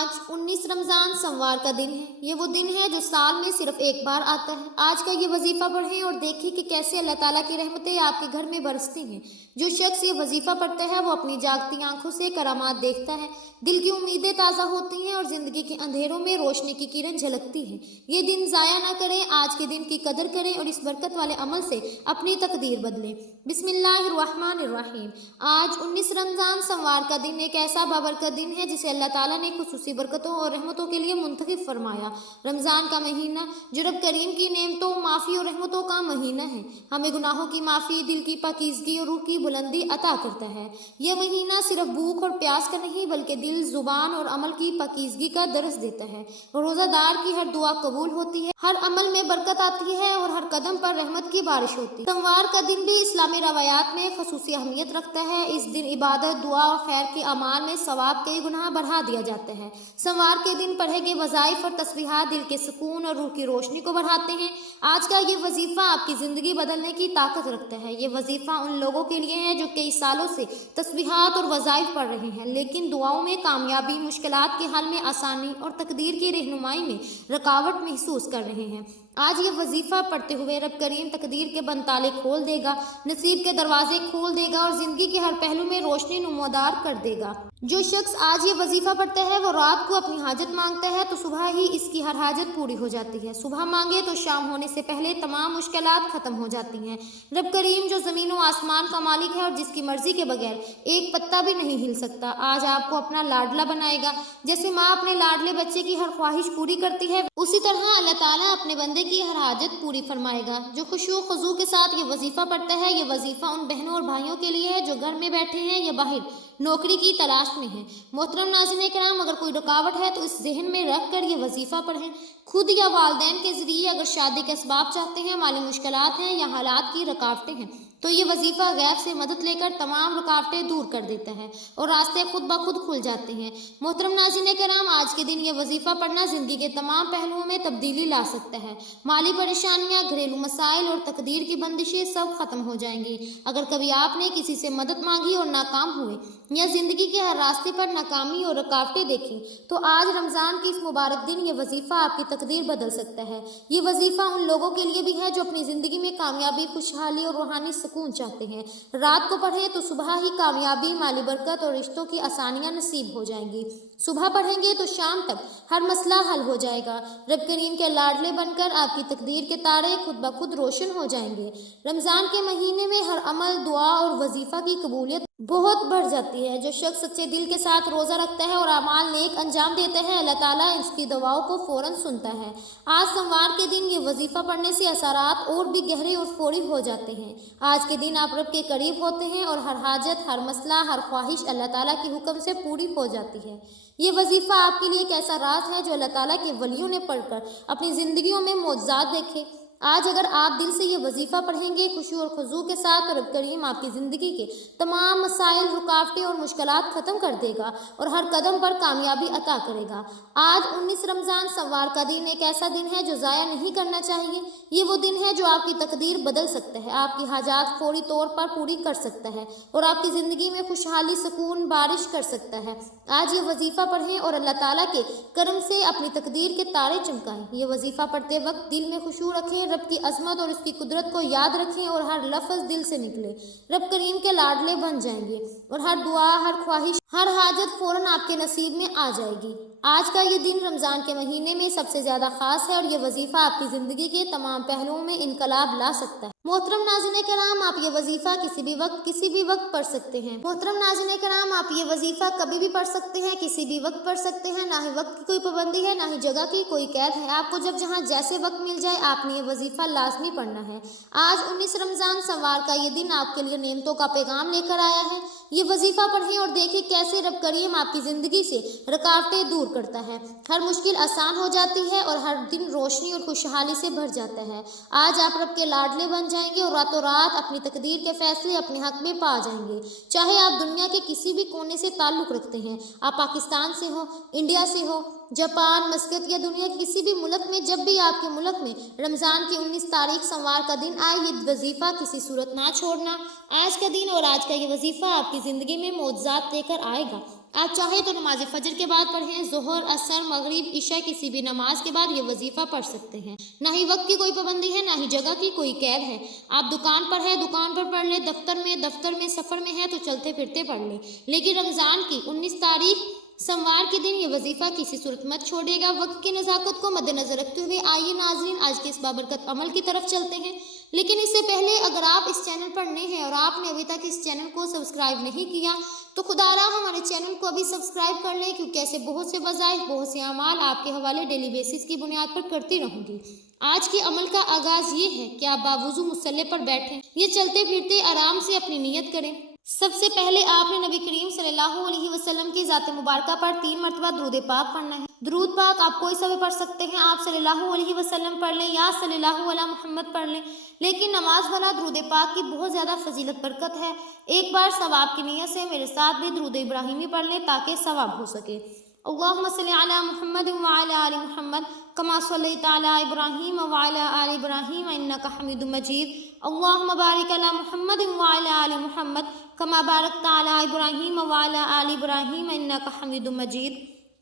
آج 19 رمضان سوموار کا دن ہے۔ یہ وہ دن ہے جو سال میں صرف ایک بار آتا ہے۔ آج کا یہ وظیفہ پڑھیں اور دیکھیں کہ کیسے اللہ تعالیٰ کی رحمتیں آپ کے گھر میں برستی ہیں۔ جو شخص یہ وظیفہ پڑھتا ہے وہ اپنی جاگتی آنکھوں سے کرامات دیکھتا ہے، دل کی امیدیں تازہ ہوتی ہیں اور زندگی کے اندھیروں میں روشنی کی کرن جھلکتی ہے۔ یہ دن ضائع نہ کریں، آج کے دن کی قدر کریں اور اس برکت والے عمل سے اپنی تقدیر بدلیں۔ بسم اللہ الرحمن الرحیم۔ آج 19 رمضان سوموار کا دن ایک ایسا بابرکت دن ہے جسے اللہ تعالیٰ نے خصوصی برکتوں اور رحمتوں کے لیے منتخب فرمایا۔ رمضان کا مہینہ جو رب کریم کی نعمتوں، معافی اور رحمتوں کا مہینہ ہے، ہمیں گناہوں کی معافی، دل کی پاکیزگی اور روح کی بلندی عطا کرتا ہے۔ یہ مہینہ صرف بھوک اور پیاس کا نہیں بلکہ دل، زبان اور عمل کی پاکیزگی کا درس دیتا ہے۔ روزہ دار کی ہر دعا قبول ہوتی ہے، ہر عمل میں برکت آتی ہے اور ہر قدم پر رحمت کی بارش ہوتی ہے۔ سوموار کا دن بھی اسلامی روایات میں خصوصی اہمیت رکھتا ہے۔ اس دن عبادت، دعا اور خیر کے اعمال میں ثواب کئی گنا بڑھا دیا جاتا ہے۔ سوموار کے دن پڑھے گئے وظائف اور تسبیحات دل کے سکون اور روح کی روشنی کو بڑھاتے ہیں۔ آج کا یہ وظیفہ آپ کی زندگی بدلنے کی طاقت رکھتا ہے۔ یہ وظیفہ ان لوگوں کے لیے ہے جو کئی سالوں سے تسبیحات اور وظائف پڑھ رہے ہیں لیکن دعاؤں میں کامیابی، مشکلات کے حل میں آسانی اور تقدیر کی رہنمائی میں رکاوٹ محسوس کر رہے ہیں۔ آج یہ وظیفہ پڑھتے ہوئے رب کریم تقدیر کے بند تالے کھول دے گا، نصیب کے دروازے کھول دے گا اور زندگی کے ہر پہلو میں روشنی نمودار کر دے گا۔ جو شخص آج یہ وظیفہ پڑھتا ہے وہ رات کو اپنی حاجت مانگتا ہے تو صبح ہی اس کی ہر حاجت پوری ہو جاتی ہے۔ صبح مانگے تو شام ہونے سے پہلے تمام مشکلات ختم ہو جاتی ہیں۔ رب کریم جو زمین و آسمان کا مالک ہے اور جس کی مرضی کے بغیر ایک پتا بھی نہیں ہل سکتا، آج آپ کو اپنا لاڈلا بنائے گا۔ جیسے ماں اپنے لاڈلے بچے کی ہر خواہش پوری کرتی ہے، اسی طرح اللہ تعالیٰ اپنے بندے کی ہر حاجت پوری فرمائے گا۔ جو خشوع و خضوع کے ساتھ یہ وظیفہ پڑھتا ہے، یہ وظیفہ ان بہنوں اور بھائیوں کے لیے ہے جو گھر میں بیٹھے ہیں یا باہر نوکری کی تلاش میں ہیں۔ محترم ناظرین کرام، اگر کوئی رکاوٹ ہے تو اس ذہن میں رکھ کر یہ وظیفہ پڑھیں۔ خود یا والدین کے ذریعے اگر شادی کے اسباب چاہتے ہیں، مالی مشکلات ہیں یا حالات کی رکاوٹیں ہیں تو یہ وظیفہ غیب سے مدد لے کر تمام رکاوٹیں دور کر دیتا ہے اور راستے خود بخود کھل جاتے ہیں۔ محترم ناظرین کرام، آج کے دن یہ وظیفہ پڑھنا زندگی کے تمام پہلوؤں میں تبدیلی لا سکتا ہے۔ مالی پریشانیاں، گھریلو مسائل اور تقدیر کی بندشیں سب ختم ہو جائیں گی۔ اگر کبھی آپ نے کسی سے مدد مانگی اور ناکام ہوئے یا زندگی کے ہر راستے پر ناکامی اور رکاوٹیں دیکھیں تو آج رمضان کے اس مبارک دن یہ وظیفہ آپ کی تقدیر بدل سکتا ہے۔ یہ وظیفہ ان لوگوں کے لیے بھی ہے جو اپنی زندگی میں کامیابی، خوشحالی اور روحانی سکون چاہتے ہیں۔ رات کو پڑھیں تو صبح ہی کامیابی، مالی برکت اور رشتوں کی آسانیاں نصیب ہو جائیں گی۔ صبح پڑھیں گے تو شام تک ہر مسئلہ حل ہو جائے گا۔ رب کریم کے لاڈلے بن کر آپ کی تقدیر کے تارے خود بخود روشن ہو جائیں گے۔ رمضان کے مہینے میں ہر عمل، دعا اور وظیفہ کی قبولیت بہت بڑھ جاتی ہے۔ جو شخص سچے دل کے ساتھ روزہ رکھتا ہے اور اعمال نیک انجام دیتا ہے، اللہ تعالیٰ اس کی دعاؤں کو فوراً سنتا ہے۔ آج سوموار کے دن یہ وظیفہ پڑھنے سے اثرات اور بھی گہرے اور فوری ہو جاتے ہیں۔ آج کے دن آپ رب کے قریب ہوتے ہیں اور ہر حاجت، ہر مسئلہ، ہر خواہش اللہ تعالیٰ کے حکم سے پوری ہو جاتی ہے۔ یہ وظیفہ آپ کے لیے ایک ایسا راز ہے جو اللہ تعالیٰ کے ولیوں نے پڑھ کر اپنی زندگیوں میں معجزات دیکھے۔ آج اگر آپ دل سے یہ وظیفہ پڑھیں گے خشوع اور خضوع کے ساتھ تو رب کریم آپ کی زندگی کے تمام مسائل، رکاوٹیں اور مشکلات ختم کر دے گا اور ہر قدم پر کامیابی عطا کرے گا۔ آج 19 رمضان سوموار کا دن ایک ایسا دن ہے جو ضائع نہیں کرنا چاہیے۔ یہ وہ دن ہے جو آپ کی تقدیر بدل سکتا ہے، آپ کی حاجات فوری طور پر پوری کر سکتا ہے اور آپ کی زندگی میں خوشحالی، سکون بارش کر سکتا ہے۔ آج یہ وظیفہ پڑھیں اور اللہ تعالیٰ کے کرم سے اپنی تقدیر کے تارے چمکائیں۔ یہ وظیفہ پڑھتے وقت دل میں خشوع رکھیں، رب کی عظمت اور اس کی قدرت کو یاد رکھیں اور ہر لفظ دل سے نکلے رب کریم کے لاڈلے بن جائیں گے اور ہر دعا، ہر خواہش، ہر حاجت فوراً آپ کے نصیب میں آ جائے گی۔ آج کا یہ دن رمضان کے مہینے میں سب سے زیادہ خاص ہے اور یہ وظیفہ آپ کی زندگی کے تمام پہلوؤں میں انقلاب لا سکتا ہے۔ محترم ناظرین کرام، آپ یہ وظیفہ کسی بھی وقت پڑھ سکتے ہیں۔ محترم ناظرین کرام، آپ یہ وظیفہ کبھی بھی پڑھ سکتے ہیں، کسی بھی وقت پڑھ سکتے ہیں۔ نہ ہی وقت کی کوئی پابندی ہے، نہ ہی جگہ کی کوئی قید ہے۔ آپ کو جب جہاں جیسے وقت مل جائے آپ نے یہ وظیفہ لازمی پڑھنا ہے۔ آج 19 رمضان سوموار کا یہ دن آپ کے لیے نعمتوں کا پیغام لے کر آیا ہے۔ یہ وظیفہ پڑھیں اور دیکھیں کیسے رب کریم آپ کی زندگی سے رکاوٹیں دور کرتا ہے، ہر مشکل آسان ہو جاتی ہے اور ہر دن روشنی اور خوشحالی سے بھر جاتا ہے۔ آج آپ رب کے لاڈلے بن جائیں گے اور راتوں رات اپنی تقدیر کے فیصلے اپنے حق میں پا جائیں گے۔ چاہے آپ دنیا کے کسی بھی کونے سے تعلق رکھتے ہیں، آپ پاکستان سے ہو، انڈیا سے ہو، جاپان، مسقط یا دنیا کے کسی بھی ملک میں، جب بھی آپ کے ملک میں رمضان کی 19 تاریخ سوموار کا دن آئے، یہ وظیفہ کسی صورت نہ چھوڑنا۔ آج کا دن اور آج کا یہ وظیفہ آپ کی زندگی میں معجزات لے کر آئے گا۔ آپ چاہیں تو نماز فجر کے بعد پڑھیں، ظہر، عصر، مغرب، عشاء کسی بھی نماز کے بعد یہ وظیفہ پڑھ سکتے ہیں۔ نہ ہی وقت کی کوئی پابندی ہے، نہ ہی جگہ کی کوئی قید ہے۔ آپ دکان پر ہیں، دکان پر پڑھ لیں، دفتر میں سفر میں ہیں تو چلتے پھرتے پڑھ لیں، لیکن رمضان کی 19 تاریخ سوموار کے دن یہ وظیفہ کسی صورت مت چھوڑے گا۔ وقت کی نزاکت کو مد نظر رکھتے ہوئے آئیے ناظرین آج کے اس بابرکت عمل کی طرف چلتے ہیں، لیکن اس سے پہلے اگر آپ اس چینل پر نئے ہیں اور آپ نے ابھی تک اس چینل کو سبسکرائب نہیں کیا تو خدا را ہمارے چینل کو ابھی سبسکرائب کر لیں، کیونکہ ایسے بہت سے وظائف، بہت سے اعمال آپ کے حوالے ڈیلی بیسس کی بنیاد پر کرتی رہوں گی۔ آج کے عمل کا آغاز یہ ہے کہ آپ باوضو مصلی پر بیٹھیں، یہ چلتے پھرتے آرام سے اپنی نیت کریں۔ سب سے پہلے آپ نے نبی کریم صلی اللہ علیہ وسلم کی ذات مبارکہ پر 3 مرتبہ درود پاک پڑھنا ہے۔ درود پاک آپ کوئی سا بھی پڑھ سکتے ہیں، آپ صلی اللہ علیہ وسلم پڑھ لیں یا صلی اللہ علیہ محمد پڑھ لیں، لیکن نماز والا درود پاک کی بہت زیادہ فضیلت برکت ہے۔ ایک بار ثواب کی نیت سے میرے ساتھ بھی درود ابراہیمی پڑھ لیں تاکہ ثواب ہو سکے۔ اللہم صلی علی محمد وعلی آل محمد کما صلیت علی ابراہیم وعلی آل ابراہیم انک حمید مجید۔ اللہم بارک علی محمد وعلی آل محمد کما بارکت علی ابراہیم وعلی آل ابراہیم انک حمید مجید۔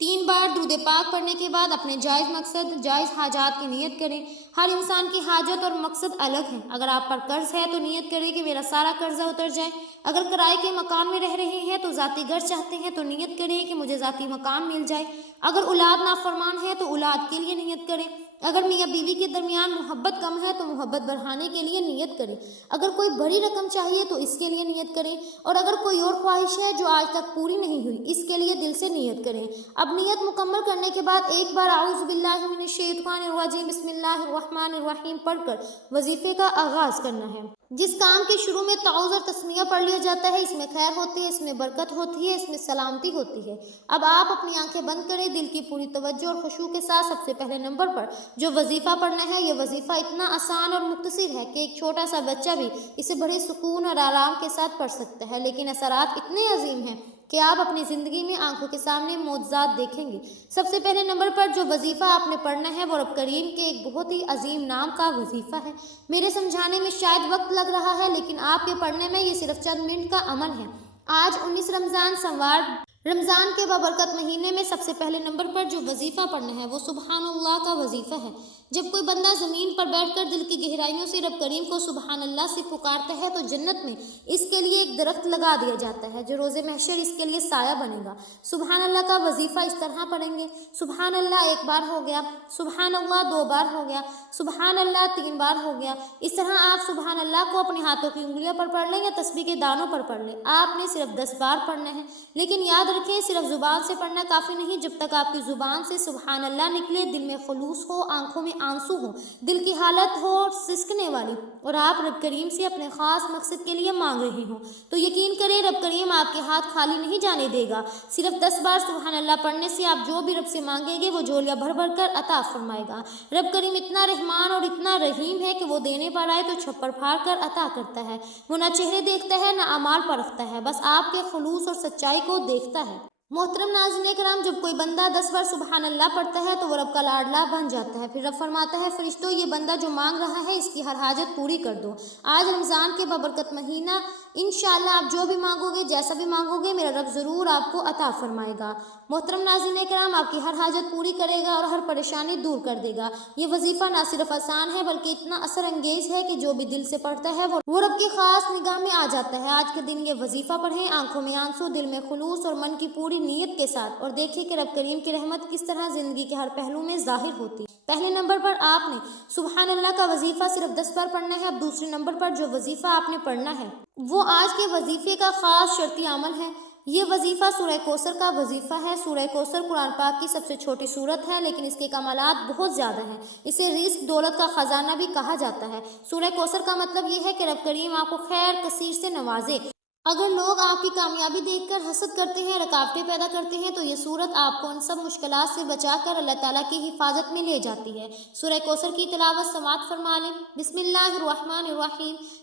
3 بار درود پاک پڑھنے کے بعد اپنے جائز مقصد، جائز حاجات کی نیت کریں۔ ہر انسان کی حاجت اور مقصد الگ ہیں۔ اگر آپ پر قرض ہے تو نیت کریں کہ میرا سارا قرضہ اتر جائے۔ اگر کرائے کے مکان میں رہ رہے ہیں تو ذاتی گھر چاہتے ہیں تو نیت کریں کہ مجھے ذاتی مکان مل جائے۔ اگر اولاد نافرمان ہے تو اولاد کے لیے نیت کریں۔ اگر میاں بیوی کے درمیان محبت کم ہے تو محبت بڑھانے کے لیے نیت کریں۔ اگر کوئی بڑی رقم چاہیے تو اس کے لیے نیت کریں، اور اگر کوئی اور خواہش ہے جو آج تک پوری نہیں ہوئی اس کے لیے دل سے نیت کریں۔ اب نیت مکمل کرنے کے بعد ایک بار اعوذ باللہ من الشیطان الرجیم بسم اللہ الرحمن الرحیم پڑھ کر وظیفے کا آغاز کرنا ہے۔ جس کام کے شروع میں تعوذ اور تسمیہ پڑھ لیا جاتا ہے اس میں خیر ہوتی ہے، اس میں برکت ہوتی ہے، اس میں سلامتی ہوتی ہے۔ اب آپ اپنی آنکھیں بند کریں، دل کی پوری توجہ اور خشوع کے ساتھ سب سے پہلے نمبر پر جو وظیفہ پڑھنا ہے، یہ وظیفہ اتنا آسان اور مختصر ہے کہ ایک چھوٹا سا بچہ بھی اسے بڑے سکون اور آرام کے ساتھ پڑھ سکتا ہے، لیکن اثرات اتنے عظیم ہیں کہ آپ اپنی زندگی میں آنکھوں کے سامنے معجزات دیکھیں گے۔ سب سے پہلے نمبر پر جو وظیفہ آپ نے پڑھنا ہے وہ رب کریم کے ایک بہت ہی عظیم نام کا وظیفہ ہے۔ میرے سمجھانے میں شاید وقت لگ رہا ہے، لیکن آپ کے پڑھنے میں یہ صرف چند منٹ کا عمل ہے۔ آج 19 رمضان سوموار، رمضان کے بابرکت مہینے میں سب سے پہلے نمبر پر جو وظیفہ پڑھنا ہے وہ سبحان اللہ کا وظیفہ ہے۔ جب کوئی بندہ زمین پر بیٹھ کر دل کی گہرائیوں سے رب کریم کو سبحان اللہ سے پکارتا ہے تو جنت میں اس کے لیے ایک درخت لگا دیا جاتا ہے جو روز محشر اس کے لیے سایہ بنے گا۔ سبحان اللہ کا وظیفہ اس طرح پڑھیں گے: سبحان اللہ 1 بار ہو گیا، سبحان اللہ 2 بار ہو گیا، سبحان اللہ 3 بار ہو گیا۔ اس طرح آپ سبحان اللہ کو اپنے ہاتھوں کی انگلیوں پر پڑھ لیں یا تسبیح کے دانوں پر پڑھ لیں۔ آپ نے صرف 10 بار پڑھنا ہے، لیکن یاد رکھیں صرف زبان سے پڑھنا کافی نہیں۔ جب تک آپ کی زبان سے سبحان اللہ نکلے، دل میں خلوص ہو، آنکھوں میں آنسو ہو، دل کی حالت ہو سسکنے والی، اور آپ رب کریم سے اپنے خاص مقصد کے لیے مانگ رہے ہوں، تو یقین کریں رب کریم آپ کے ہاتھ خالی نہیں جانے دے گا۔ صرف 10 بار سبحان اللہ پڑھنے سے آپ جو بھی رب سے مانگیں گے وہ جھولیاں بھر بھر کر عطا فرمائے گا۔ رب کریم اتنا رحمان اور اتنا رحیم ہے کہ وہ دینے پر آئے تو چھپر پھاڑ کر عطا کرتا ہے۔ وہ نہ چہرے دیکھتا ہے نہ اعمال پرکھتا ہے، بس آپ کے خلوص اور سچائی کو دیکھتا ہے۔ محترم ناظرین کرام، جب کوئی بندہ 10 بار سبحان اللہ پڑھتا ہے تو وہ رب کا لاڈلا بن جاتا ہے۔ پھر رب فرماتا ہے فرشتوں یہ بندہ جو مانگ رہا ہے اس کی ہر حاجت پوری کر دو۔ آج رمضان کے بابرکت مہینہ انشاءاللہ آپ جو بھی مانگو گے، جیسا بھی مانگو گے، میرا رب ضرور آپ کو عطا فرمائے گا۔ محترم ناظرین کرام، آپ کی ہر حاجت پوری کرے گا اور ہر پریشانی دور کر دے گا۔ یہ وظیفہ نہ صرف آسان ہے بلکہ اتنا اثر انگیز ہے کہ جو بھی دل سے پڑھتا ہے وہ رب کی خاص نگاہ میں آ جاتا ہے۔ آج کے دن یہ وظیفہ پڑھیں آنکھوں میں آنسو، دل میں خلوص اور من کی پوری نیت کے ساتھ، اور دیکھیں کہ رب کریم کی رحمت کس طرح زندگی کے ہر پہلو میں ظاہر ہوتی ہے۔ پہلے نمبر پر آپ نے سبحان اللہ کا وظیفہ صرف 10 بار پڑھنا ہے۔ اب دوسرے نمبر پر جو وظیفہ آپ نے پڑھنا ہے وہ آج کے وظیفے کا خاص شرطی عمل ہے۔ یہ وظیفہ سورہ کوثر کا وظیفہ ہے۔ سورہ کوثر قرآن پاک کی سب سے چھوٹی سورت ہے، لیکن اس کے کمالات بہت زیادہ ہیں۔ اسے رزق دولت کا خزانہ بھی کہا جاتا ہے۔ سورہ کوثر کا مطلب یہ ہے کہ رب کریم آپ کو خیر کثیر سے نوازے۔ اگر لوگ آپ کی کامیابی دیکھ کر حسد کرتے ہیں، رکاوٹیں پیدا کرتے ہیں، تو یہ سورت آپ کو ان سب مشکلات سے بچا کر اللہ تعالیٰ کی حفاظت میں لے جاتی ہے۔ سورہ کوثر کی تلاوت سماعت فرما لیں۔ بسم اللہ الرحمن الرحیم۔